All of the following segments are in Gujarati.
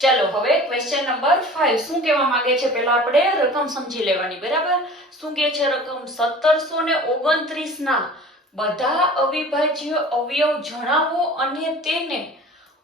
ચાલો હવે ક્વેશ્ચન નંબર 5 શું કહેવા માંગે છે પહેલા આપણે રકમ સમજી લેવાની બરાબર શું કહે છે રકમ 1729 ના બધા અવિભાજ્ય અવયવ જણાવો અને તેને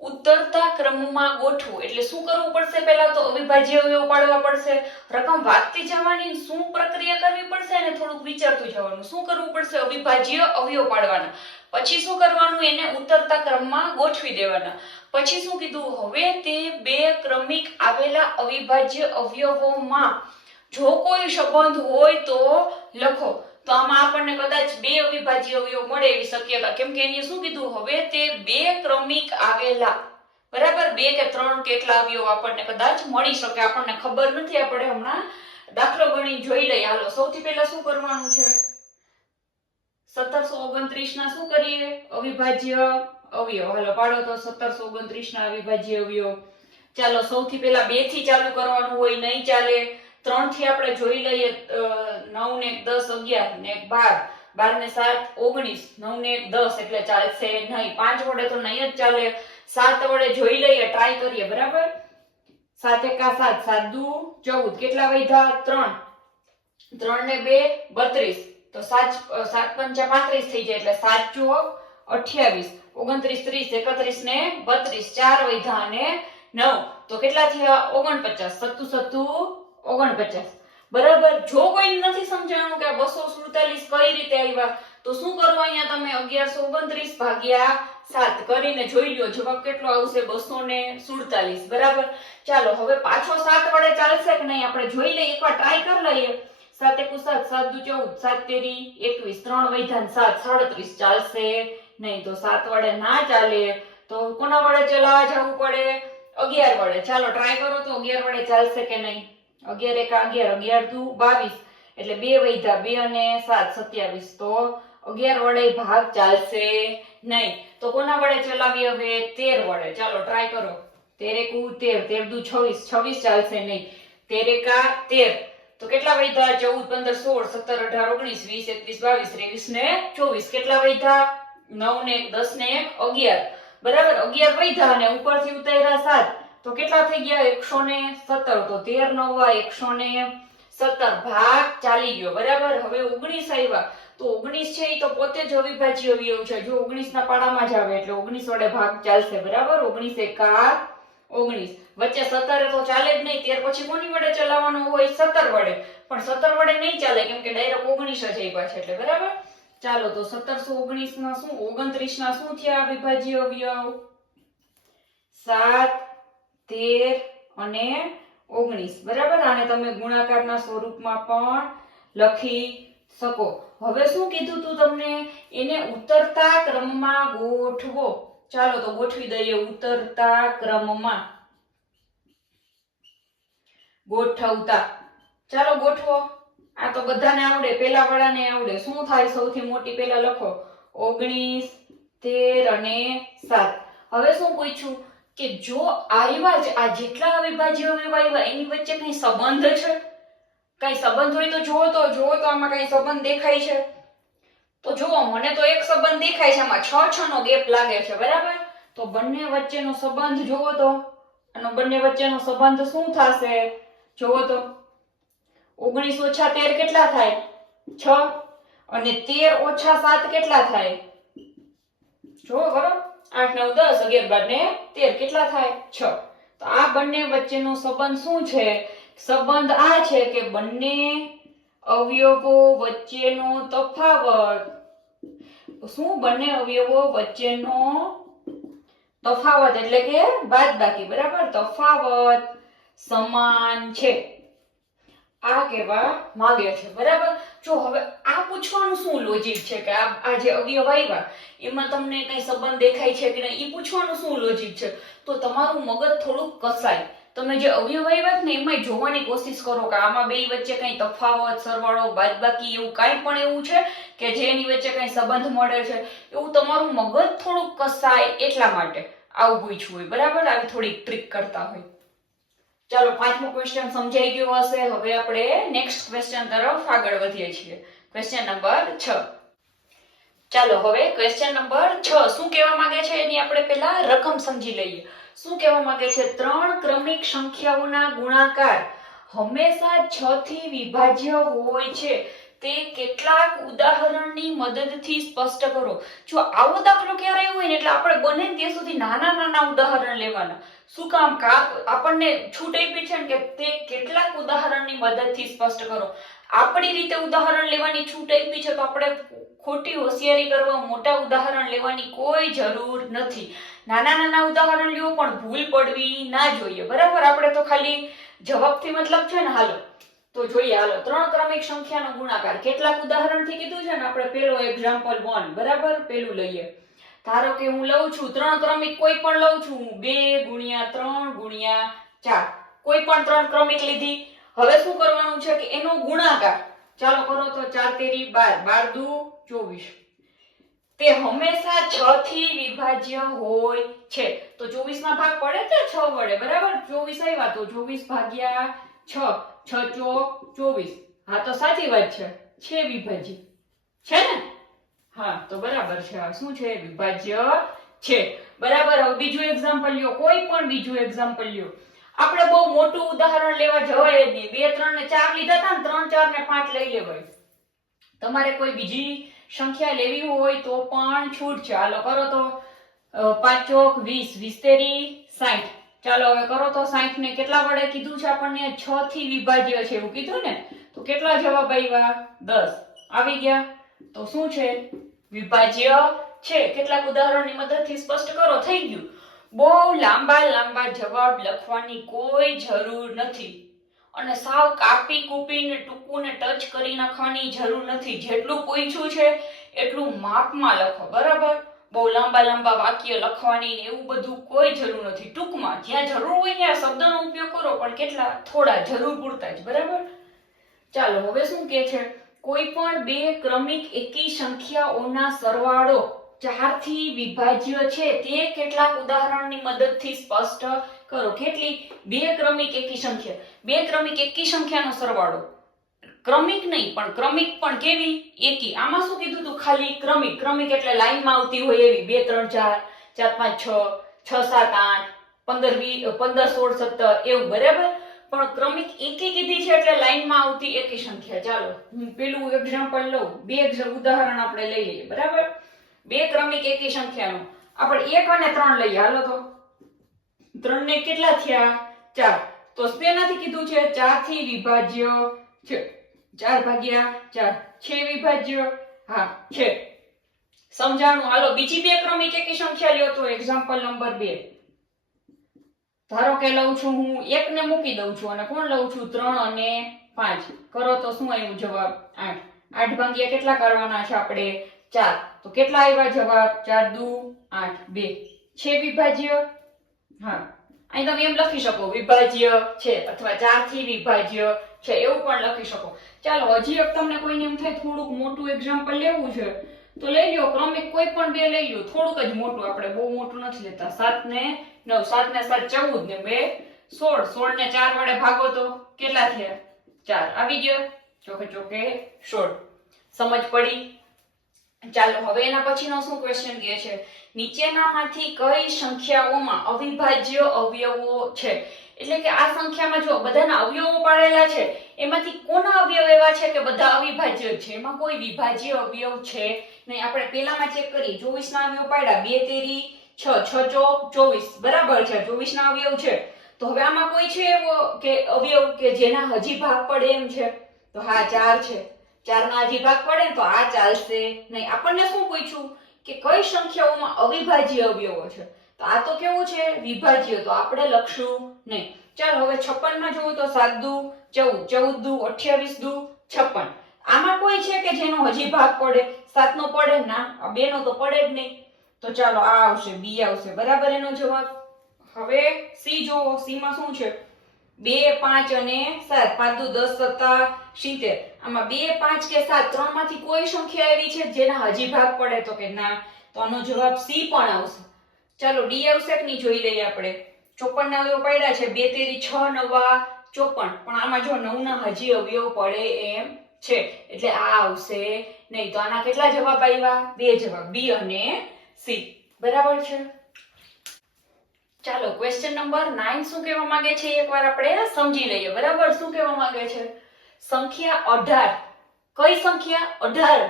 ઉત્તરતા ક્રમમાં ગોઠવો એટલે શું કરવું પડશે પહેલા તો અવિભાજ્ય અવયવ પાડવા પડશે રકમ વાંચતી જવાની શું પ્રક્રિયા કરવી પડશે અને થોડુંક વિચારતું જવાનું શું કરવું પડશે અવિભાજ્ય અવયવ પાડવાના પછી શું કરવાનું એને ઉત્તરતા ક્રમમાં ગોઠવી દેવાના પછી શું કીધું હવે તે બે ક્રમિક આવેલા અવિભાજ્ય અવયવોમાં જો કોઈ સંબંધ હોય તો લખો તો આમાં આપણને કદાચ બે અવિભાજ્ય અવયવ મળે એવી શક્યતા કેમ કે એને શું કીધું હવે તે બે ક્રમિક આવેલા બરાબર બે કે ત્રણ કેટલા અવયવ આપણને કદાચ મળી શકે આપણને ખબર નથી આપણે હમણાં દાખલો ગણી જોઈ લઈએ હાલો સૌથી પહેલા શું કરવાનું છે 1729 ના શું કરીએ અવિભાજ્ય અવયવ હાલો પાડો તો 1729 ના અવિભાજ્ય અવયવ ચાલો સૌથી પહેલા 2 થી ચાલુ કરવાનું હોય નહીં ચાલે 3 થી આપણે જોઈ લઈએ 9 ને 10 11 ને 12 12 ને 7 19 9 ને 10 એટલે ચાલશે નહીં 5 વડે તો નહીં જ ચાલે 7 વડે જોઈ લઈએ ટ્રાય કરીએ બરાબર 7 એકા 7 7 દુ 14 કેટલા વધ્યા 3 3 ને 2 32 તો 7 પંચા 35 થઈ જાય એટલે 7 ચોક 28 29 30 31 ને 32 4 વધ્યા અને 9 તો કેટલા થયા 49 સત્તુ સત્તુ 49 બરાબર જો કોઈ નથી સમજાણું કે આ 247 કઈ રીતે આવ્યા તો શું કરવું અહીંયા તમે 1129 ભાગ્યા 7 કરીને જોઈ લો જવાબ કેટલો આવશે 247 બરાબર ચાલો હવે પાછો 7 વડે ચાલશે કે નહીં આપણે જોઈ લઈએ એકવાર ટ્રાય કરી લઈએ 7 એકુ 7 7 દુ 14 7 તેરી 21 3 વૈધાન 7 37 ચાલશે નહીં તો 7 વડે ના ચાલે તો કોના વડે ચલાવવા જવું પડે 11 વડે ચાલો ટ્રાય કરો તો 11 વડે ચાલશે કે નહીં 11 એકા 11 11 દુ 22 એટલે 2 વૈધા 2 અને 7 27 તો 11 વડે ભાગ ચાલશે નહીં તો કોના વડે ચલાવીએ હવે 13 વડે ચાલો ટ્રાય કરો 13 એકુ 13 13 દુ 26 26 ચાલશે નહીં 13 એકા 13 તો કેટલા વૈધા 14 15 16 17 18 19 20 21 22 23 ને 24 કેટલા વૈધા 9 ને 10 ને 11 બરાબર 11 વૈધા અને ઉપરથી ઉતાર્યા 7 તો કેટલા થઈ ગયા 117 તો 13 9 117 ભાગ ચાલી ગયો બરાબર હવે 19 આવ્યા તો 19 છે એ તો પોતે જ અવિભાજ્ય અવયવ છે જો 19 ના પાડામાં જ આવે એટલે 19 વડે ભાગ ચાલશે બરાબર 19 એકા 19 વચ્ચે 17 તો ચાલે જ નહીં 13 પછી કોની વડે ચલાવવાનું હોય 17 વડે પણ 17 વડે નહીં ચાલે કેમ કે ડાયરેક્ટ 19 જ આવ્યા છે એટલે બરાબર ચાલો તો 1719 ના શું 29 ના શું થયા અવિભાજ્ય અવયવ 7 13 અને 19 બરાબર આને તમે ગુણાકારના સ્વરૂપમાં પણ લખી શકો હવે શું કીધું તું તમને એને ઉત્તરતા ક્રમમાં ગોઠવો ચાલો તો ગોઠવી દઈએ ઉત્તરતા ક્રમમાં ગોઠવતા ચાલો ગોઠવો આ તો બધાને આવડે પેલા વાળાને આવડે શું થાય સૌથી મોટી પેલા લખો 19 13 અને 7 હવે શું પૂછ્યું કે જો આવ્યા જ આ જેટલા અવિભાજ્ય અવયવ આવ્યા એની વચ્ચે કઈ સંબંધ છે કઈ સંબંધ હોય તો જુઓ તો આમાં કઈ સંબંધ દેખાય છે તો જુઓ મને તો એક સંબંધ દેખાય છે આમાં 6 નો ગેપ લાગે છે બરાબર તો બંને વચ્ચેનો સંબંધ જુઓ તો અને બંને વચ્ચેનો સંબંધ શું થશે જુઓ તો 19 ઓછા 13 કેટલા થાય 6 અને 13 ઓછા 7 કેટલા થાય જુઓ બરાબર 8 9 10 11 12 ને 13 કેટલા થાય 6 તો આ બંને વચ્ચેનો સંબંધ શું છે સંબંધ આ છે કે બંને અવયવો વચ્ચેનો તફાવત શું બંને અવયવો વચ્ચેનો તફાવત એટલે કે બાદબાકી બરાબર તફાવત સમાન છે આ કહેવા માંગે છે બરાબર જો હવે આ પૂછવાનું શું લોજિક છે કે આ જે અવયવ આવ્યા એમાં તમને કઈ સંબંધ દેખાય છે કે નહીં એ પૂછવાનું શું લોજિક છે તો તમારું મગજ થોડું કસાય તમે જે અવયવ આવ્યા ને એમાં જોવાની કોશિશ કરો કે આમાં બે વચ્ચે કઈ તફાવત સરવાળો બાદબાકી એવું કાંઈ પણ એવું છે કે જેની વચ્ચે કઈ સંબંધ મળે છે એવું તમારું મગજ થોડું કસાય એટલા માટે આવું પૂછવું હોય બરાબર આવી થોડી ટ્રીક કરતા હોય ચાલો પાંચમો ક્વેશ્ચન સમજાઈ ગયો હશે હવે આપણે નેક્સ્ટ ક્વેશ્ચન તરફ આગળ વધીએ છીએ ક્વેશ્ચન નંબર 6 ચાલો હવે ક્વેશ્ચન નંબર 6 શું કહેવા માંગે છે એની આપણે પહેલા રકમ સમજી લઈએ શું કહેવા માંગે છે? ત્રણ ક્રમિક સંખ્યાઓના ગુણાકાર હંમેશા 6 થી વિભાજ્ય હોય છે તે કેટલાક ઉદાહરણની મદદથી સ્પષ્ટ કરો. જો આવો દાખલો ક્યારે આવ્યો હોય ને એટલે આપણે બને ત્યાં સુધી નાના નાના ઉદાહરણ લેવાના. શું કામ? આપણને છૂટ આપી છે ને કે તે કેટલાક ઉદાહરણની મદદથી સ્પષ્ટ કરો. આપણી રીતે ઉદાહરણ લેવાની છૂટ આપી છે તો આપણે ખોટી હોશિયારી કરવા મોટા ઉદાહરણ લેવાની કોઈ જરૂર નથી. નાના નાના ઉદાહરણ લ્યો પણ ભૂલ પડવી ના જોઈએ. બરાબર? આપણે તો ખાલી જવાબથી મતલબ છે ને. હાલો તો જોઈએ. હાલો, ત્રણ ક્રમિક સંખ્યાનો ગુણાકાર કેટલાક ઉદાહરણથી કીધું છે ને આપણે. પેલો એક્ઝામ્પલ 1. બરાબર? પેલું લઈએ. ધારો કે હું લઉં છું ત્રણ ક્રમિક કોઈ પણ લઉં છું. 2 ગુણ્યા 3 ગુણ્યા 4. કોઈ પણ ત્રણ ક્રમિક લીધી. હવે શું કરવાનું છે કે એનો ગુણાકાર ચાલો કરો તો 4 તેરી 12, 12 દુ 24. તે હંમેશા 6 થી વિભાજ્ય હોય છે. તો 24 માં ભાગ પડે છે 6 વડે. બરાબર? 24 આવ્યા તો 24 ભાગ્યા 6, 6 ચોક 24. હા તો સાચી વાત છે. છે વિભાજ્ય છે ને? હા તો બરાબર છે. આ શું છે? વિભાજ્ય છે. બરાબર? હવે બીજું એક્ઝામ્પલ લ્યો. કોઈ પણ બીજું એક્ઝામ્પલ લ્યો. આપણે બહુ મોટું ઉદાહરણ લેવા જવાય જ નહીં. 2, 3 ને 4 લીધા હતા ને 3, 4 ને 5 લઈ લેવાય. તમારે કોઈ બીજી સંખ્યા લેવી હોય તો પણ છૂટ છે. હાલો કરો તો 5 ચોક 20, 20 તેરી 60. ચાલો હવે કરો તો 60 ને કેટલા વડે કીધું છે આપણને? 6 થી વિભાજ્ય છે એવું કીધું ને. તો કેટલા જવાબ આવ્યા? 10 આવી ગયા. તો શું છે? વિભાજ્ય છે. કેટલાક ઉદાહરણની મદદથી સ્પષ્ટ કરો. થઈ ગયું. બહુ લાંબા લાંબા જવાબ લખવાની કોઈ જરૂર નથી અને સાવ કાપી કૂપીને ટૂંકું ને ટચ કરી નાખવાની જરૂર નથી. જેટલું પૂછ્યું છે એટલું માપમાં લખો. બરાબર? બહુ લાંબા લાંબા વાક્ય લખવાની એવું બધું કોઈ જરૂર નથી. ટૂંકમાં જ્યાં જરૂર હોય ત્યાં શબ્દનો ઉપયોગ કરો પણ કેટલા? થોડા, જરૂર પૂરતા જ. બરાબર? ચાલો હવે શું કે છે? કોઈ પણ બે ક્રમિક એકી સંખ્યાઓના સરવાળો 4 થી વિભાજ્ય છે તે કેટલાક ઉદાહરણની મદદથી સ્પષ્ટ કરો. કેટલી? બે ક્રમિક એકી સંખ્યા. બે ક્રમિક એકી સંખ્યાનો સરવાળો. ક્રમિક નહીં પણ ક્રમિક પણ કેવી? એકી. આમાં શું કીધું તું? ખાલી ક્રમિક. ક્રમિક એટલે લાઈનમાં આવતી હોય એવી. 2 3 4, 4 5 6, 6 7 8, 15 20, 15 16 17 એવું. બરાબર? પણ ક્રમિક એકી કીધી છે એટલે લાઈનમાં આવતી એકી સંખ્યા. ચાલો હું પેલું એક્ઝામ્પલ લઉં. બે ઉદાહરણ આપણે લઈ લઈએ. બરાબર? બે ક્રમિક એકી સંખ્યાનો આપણે 1 અને 3 લઈએ. હાલો તો 3 ને કેટલા થયા? 4. તો શેનાથી કીધું છે? 4 થી વિભાજ્ય છે. 4 ભાગ્યા 4 છે વિભાજ્ય? હા છે. સમજાણું? હાલો બીજી બે ક્રમિક એકી સંખ્યા લ્યો તો એક્ઝામ્પલ નંબર 2. ધારો કે લઉં છું હું 1 ને મૂકી દઉં છું અને કોણ લઉં છું? 3 અને 5. કરો તો શું આવ્યું જવાબ? 8. 8 ભાગ્યા કેટલા કરવાના છે આપણે? 4. તો કેટલા આવ્યા જવાબ? 4 દુ 8, 2. છે વિભાજ્ય? હા. અહીં તમે એમ લખી શકો વિભાજ્ય છે અથવા 4 થી વિભાજ્ય છે એવું પણ લખી શકો. ચાલો હજી એક તમને કોઈને એમ થાય થોડુંક મોટું એક્ઝામ્પલ લેવું છે તો લઈ લ્યો. ક્રમિક કોઈ પણ બે લઈ લ્યો. થોડુંક જ મોટું. આપણે બહુ મોટું નથી લેતા. 7 ને 9, 7 ને 7 14 ને 2 16. 16 ને 4 વડે ભાગો તો કેટલા થયા? 4. આવી ગયા? ચોકે ચોકે 16. સમજ પડી? ચાલો હવે એના પછીનો શું ક્વેશ્ચન કહે છે? નીચેનામાંથી કઈ સંખ્યાઓમાં અવિભાજ્ય અવયવો છે? એટલે કે આ સંખ્યામાં જો બધાના અવયવો પાડેલા છે એમાંથી કોના અવયવ એવા છે કે બધા અવિભાજ્ય છે? એમાં કોઈ વિભાજ્ય અવયવ છે નહીં. આપણે પેલામાં ચેક કરીએ. 24 ના અવયવ પાડ્યા. 2 તેરી 6, 6 ચોક 24. બરાબર છે? 24 ના અવયવ છે. તો હવે આમાં કોઈ છે એવો કે અવયવ કે જેના હજી ભાગ પડે એમ છે? તો હા 4 છે. 4 ના હજી ભાગ પડે તો આ ચાલશે નહીં. આપણને શું પૂછ્યું કે કઈ સંખ્યાઓમાં અવિભાજ્ય અવયવો છે? તો આ તો કેવું છે? વિભાજ્ય. તો આપણે લખશું નહીં. ચાલો હવે 56 માં જોવું તો 7 દુ 14, 14 દુ 28 દુ 56. આમાં કોઈ છે કે જેનો હજી ભાગ પડે? 7 નો પડે? ના. આ 2 નો તો પડે જ નહીં. તો ચાલો આ આવશે, બી આવશે. બરાબર એનો જવાબ. હવે સી જોવો. સી માં શું છે? 2 5 અને 7. 5 દુ 10 17 70. આમાં 2 5 કે 7 ત્રણ માંથી કોઈ સંખ્યા એવી છે જેના હજી ભાગ પડે? તો કે ના. તો આનો જવાબ સી પણ આવશે. ચાલો ડી આવશે કે નહીં જોઈ લઈએ આપણે. 54 ના અવયવ પડ્યા છે. 2 તેરી 6 નવા 54. પણ આમાં જો 9 ના હજી અવયવ પડે એમ છે એટલે આ આવશે નહીં. તો આના કેટલા જવાબ આવ્યા? બે જવાબ, બી અને સી. બરાબર છે? ચાલો ક્વેશ્ચન નંબર 9 શું કહેવા માંગે છે એકવાર આપણે સમજી લઈએ. બરાબર, શું કહેવા માંગે છે? સંખ્યા 18, કઈ સંખ્યા? 18,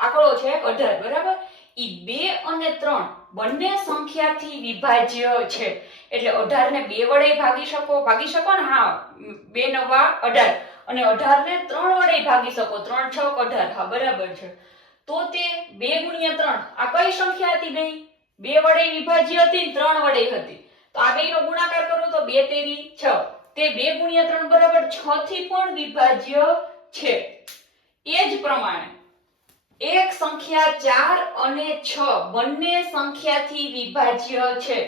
આંકડો છે 18. બરાબર, ઈ 2 અને 3 બંને સંખ્યાથી વિભાજ્ય છે. એટલે 18 ને 2 વડે ભાગી શકો ને? હા, 2 નવા 18 અને 18 ને 3 વડે ભાગી શકો. 3 6 18. હા, બરાબર છે. તો તે 2 ગુણ્યા 3 આ કઈ સંખ્યા હતી ગઈ? 2 વડે વિભાજ્ય હતી ને 3 વડે હતી. તો આ બેયનો ગુણાકાર કરો તો 2 તેરી 6. તે 2 ગુણ્યા 3 બરાબર 6 થી પણ વિભાજ્ય છે. એ જ પ્રમાણે એક સંખ્યા 4 અને 6 બંને સંખ્યાથી વિભાજ્ય છે.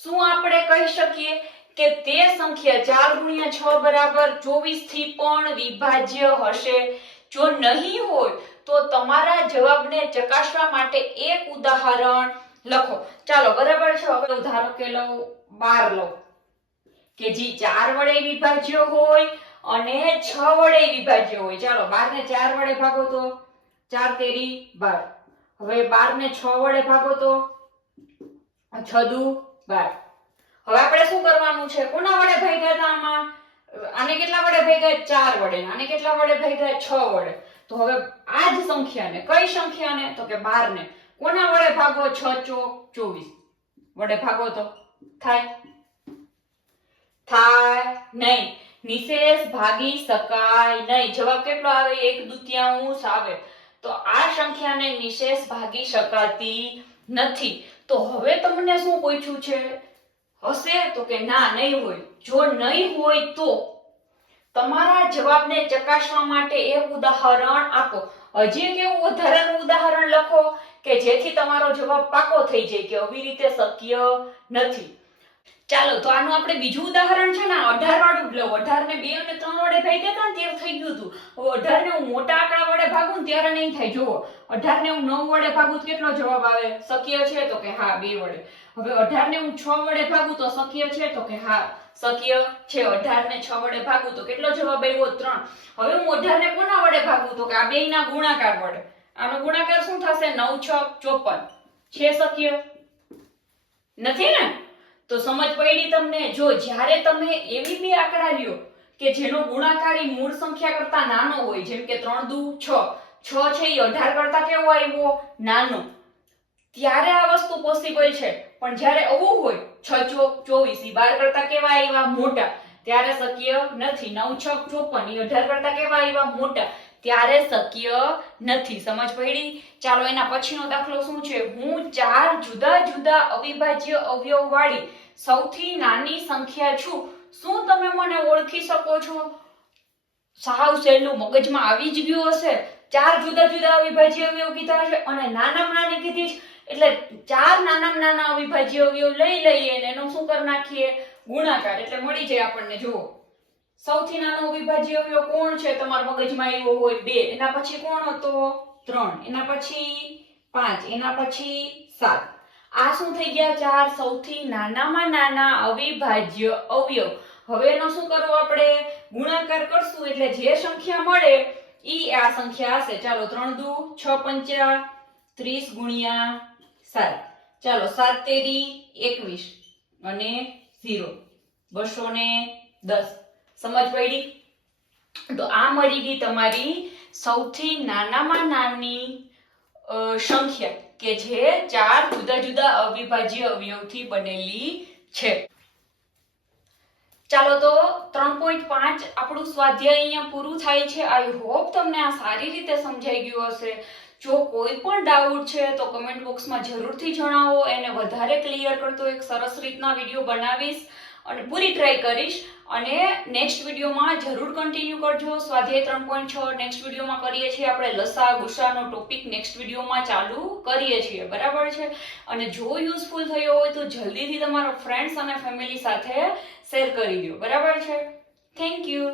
શું આપણે કહી શકીએ કે તે સંખ્યા 4 ગુણ્યા 6 બરાબર 24 થી પણ વિભાજ્ય હશે? જો નહીં હોય તો તમારા જવાબને ચકાસવા માટે એક ઉદાહરણ લખો. ચાલો, બરાબર છે. હવે ધારો કે લઉં 12 લઉં કે જે 4 વડે વિભાજ્ય હોય અને 6 વડે વિભાજ્ય હોય. ચાલો, 12 ને 4 વડે ભાગો તો 4 તેરી 12. હવે 12 ને 6 વડે ભાગો તો 6 દુ 12. હવે આપણે શું કરવાનું છે? કોના વડે ભાગ્યા હતા આમાં? આને કેટલા વડે ભાગ્યા? 4 વડે. આને કેટલા વડે ભાગ્યા? 6 વડે. તો હવે આ જ સંખ્યાને, કઈ સંખ્યાને? તો કે 12 ને કોના વડે ભાગો? 6 ચોક 24 વડે ભાગો તો થાય નહીં. નિશેષ ભાગી શકાય નહીં. જવાબ કેટલો આવે? 1/2 આવે. તો આ સંખ્યાને નિશેષ ભાગી શકાતી નથી. તો હવે તમને શું પૂછ્યું છે? હશે તો કે ના, નહીં હોય. જો નહીં હોય તો તમારા જવાબને ચકાસવા માટે એક ઉદાહરણ આપો. હજી કેવું વધારાનું ઉદાહરણ લખો કે જેથી તમારો જવાબ પાકો થઈ જાય કે આવી રીતે શક્ય નથી. ચાલો, તો આનું આપણે બીજું ઉદાહરણ છે ને 18 વાળું જ લઉં. 18 ને 2 અને 3 વડે ભાગ્યા હતા ને ત્યારે થઈ ગયું હતું. હવે 18 ને હું મોટા આંકડા વડે ભાગું ને ત્યારે નહીં થાય. જુઓ, 18 ને હું 9 વડે ભાગું તો કેટલો જવાબ આવે? શક્ય છે તો કે હા 2 વડે. હવે 18 ને હું 6 વડે ભાગું તો શક્ય છે તો કે હા શક્ય છે. 18 ને 6 વડે ભાગું તો કેટલો જવાબ આવ્યો? 3. હવે હું 18 ને કોના વડે ભાગું તો કે આ બેયના ગુણાકાર વડે. આનો ગુણાકાર શું થશે? 9 6 54. છે શક્ય? નથી ને? તો સમજ પડી તમને? જો જ્યારે તમે એવી બે આંકડા લ્યો કે જેનો ગુણાકાર મૂળ સંખ્યા કરતા નાનો હોય, જેમ કે 3 દુ 6, 6 છે એ 18 કરતા કેવો આવ્યો? નાનો, ત્યારે આ વસ્તુ પોસિબલ છે. પણ જ્યારે આવું હોય 6 ચોક 24 એ 12 કરતા કેવા આવ્યા? મોટા, ત્યારે શક્ય નથી. 9 6 54 એ 18 કરતા કેવા આવ્યા? મોટા, ત્યારે શક્ય નથી. સમજ પડી? ચાલો, એના પછીનો દાખલો શું છે? હું 4 જુદા જુદા અવિભાજ્ય અવયવ વાળી સૌથી નાની સંખ્યા છું. શું તમે મને ઓળખી શકો છો? સાવ સહેલું, મગજમાં આવી જ ગયું હશે. 4 જુદા જુદા અવિભાજ્ય અવયવ કીધા છે અને નાનામાં નાની કીધી છે. એટલે 4 નાનામાં નાના અવિભાજ્ય અવયવ લઈ લઈએ અને એનો શું કરી નાખીએ? ગુણાકાર. એટલે મળી જાય આપણને. જુઓ, સૌથી નાનો અવિભાજ્ય અવયવ કોણ છે? તમારા મગજમાં આવ્યો હોય 2. એના પછી કોણ હતો? 3. એના પછી 5. એના પછી 7. આ શું થઈ ગયા? 4 સૌથી નાનામાં નાના અવિભાજ્ય અવયવ. હવે એનો શું કરવો? આપણે ગુણાકાર કરશું એટલે જે સંખ્યા મળે ઈ આ સંખ્યા હશે. ચાલો, 3 દુ 6 પંચા 30 ગુણ્યા 7. ચાલો, 7 તેરી 21 અને 0 210. સમજ પડી? તો આ મળી ગઈ તમારી સૌથી નાનામાં નાની સંખ્યા કે જે 4 જુદા જુદા અવિભાજ્ય અવયવથી બનેલી છે. ચાલો, તો 3.5 આપણું સ્વાધ્યાય અહીંયા પૂરું થાય છે. આઈ હોપ તમને આ સારી રીતે સમજાઈ ગયું હશે. જો કોઈ પણ ડાઉટ છે તો કમેન્ટ બોક્સમાં જરૂરથી જણાવો. એને વધારે ક્લિયર કરતો એક સરસ રીતના વિડીયો બનાવીશ અને પૂરી ટ્રાય કરીશ. અને નેક્સ્ટ વિડીયોમાં જરૂર કન્ટિન્યુ કરજો. સ્વાધ્યાય 3.6 નેક્સ્ટ વિડીયોમાં કરીએ છીએ આપણે. લસા ગુસાનો ટોપિક નેક્સ્ટ વિડીયોમાં ચાલુ કરીએ છીએ. બરાબર છે? અને જો યુઝફુલ થયો હોય તો જલ્દીથી તમારા ફ્રેન્ડ્સ અને ફેમિલી સાથે શેર કરી દો. બરાબર છે? Thank you.